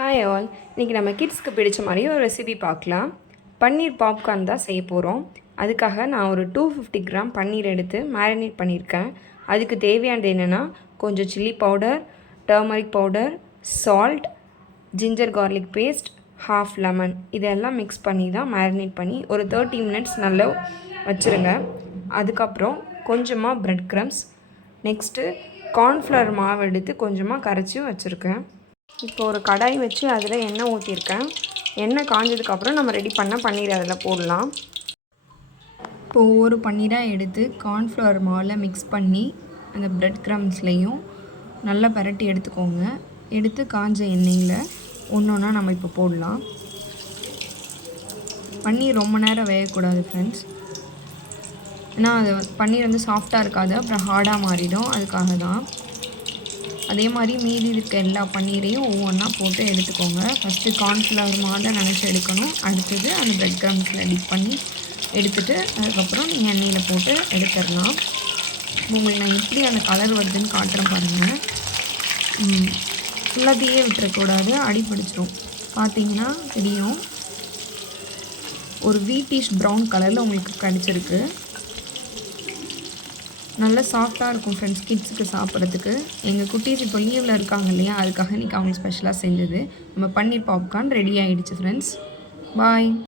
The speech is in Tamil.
ஹாய் ஆல், இன்றைக்கி நம்ம கிட்ஸ்க்கு பிடிச்ச மாதிரி ஒரு ரெசிபி பார்க்கலாம். பன்னீர் பாப்கார்ன் தான் செய்ய போகிறோம். அதுக்காக நான் ஒரு 250 கிராம் பன்னீர் எடுத்து மேரினேட் பண்ணியிருக்கேன். அதுக்கு தேவையானது என்னென்னா கொஞ்சம் chilli powder, turmeric powder, salt, ginger garlic paste, half lemon இதெல்லாம் மிக்ஸ் பண்ணி தான் மேரினேட் பண்ணி ஒரு 30 மினிட்ஸ் நல்லா வச்சுருங்க. அதுக்கப்புறம் கொஞ்சமாக ப்ரெட் க்ரம்ஸ், நெக்ஸ்ட்டு கார்ன்ஃப்ளவர் மாவு எடுத்து கொஞ்சமாக கரைச்சி வச்சுருக்கேன். இப்போ ஒரு கடாய் வச்சு அதில் எண்ணெய் ஊற்றிருக்கேன். எண்ணெய் காஞ்சதுக்கப்புறம் நம்ம ரெடி பண்ண பன்னீர் அதில் போடலாம். இப்போ ஒவ்வொரு பன்னீராக எடுத்து கார்ன்ஃப்ளவர் மாவில் மிக்ஸ் பண்ணி அந்த ப்ரெட் க்ரம்ஸ்லேயும் நல்லா பரட்டி எடுத்துக்கோங்க. எடுத்து காஞ்ச எண்ணெயில் ஒன்று ஒன்றா நம்ம இப்போ போடலாம். பன்னீர் ரொம்ப நேரம் வேகக்கூடாது ஃப்ரெண்ட்ஸ், ஏன்னா அது பன்னீர் வந்து சாஃப்டாக இருக்காது, அப்புறம் ஹார்டாக மாறிடும். அதுக்காக தான். அதே மாதிரி மீதி இருக்க எல்லா பன்னீரையும் ஒவ்வொன்றா போட்டு எடுத்துக்கோங்க. ஃபஸ்ட்டு கார்ன்ஃப்ளவர் மாவில் நினச்சி எடுக்கணும். அடுத்தது அந்த ப்ரெட் க்ரம்ஸில் டிப் பண்ணி எடுத்துகிட்டு அதுக்கப்புறம் நீங்கள் எண்ணெயில் போட்டு எடுத்துடலாம். உங்களுக்கு நான் எப்படி அந்த கலர் வருதுன்னு காட்டுறேன் பாருங்கள். ஃபுல்லாக தீயே விட்டுறக்கூடாது, அடி பிடிச்சிரும். பார்த்தீங்கன்னா தெரியும், ஒரு வீட்டிஷ் ப்ரௌன் கலரில் உங்களுக்கு கிடச்சிருக்கு. நல்லா சாஃப்டாக இருக்கும் ஃப்ரெண்ட்ஸ் கிட்ஸுக்கு சாப்பிட்றதுக்கு. எங்கள் குட்டீஸ் இப்போ லீவில் இருக்காங்க இல்லையா, அதுக்காக இன்றைக்கி அவங்க ஸ்பெஷலாக செஞ்சது நம்ம பன்னீர் பாப்கார்ன் ரெடி ஆகிடுச்சு ஃப்ரெண்ட்ஸ். பாய்.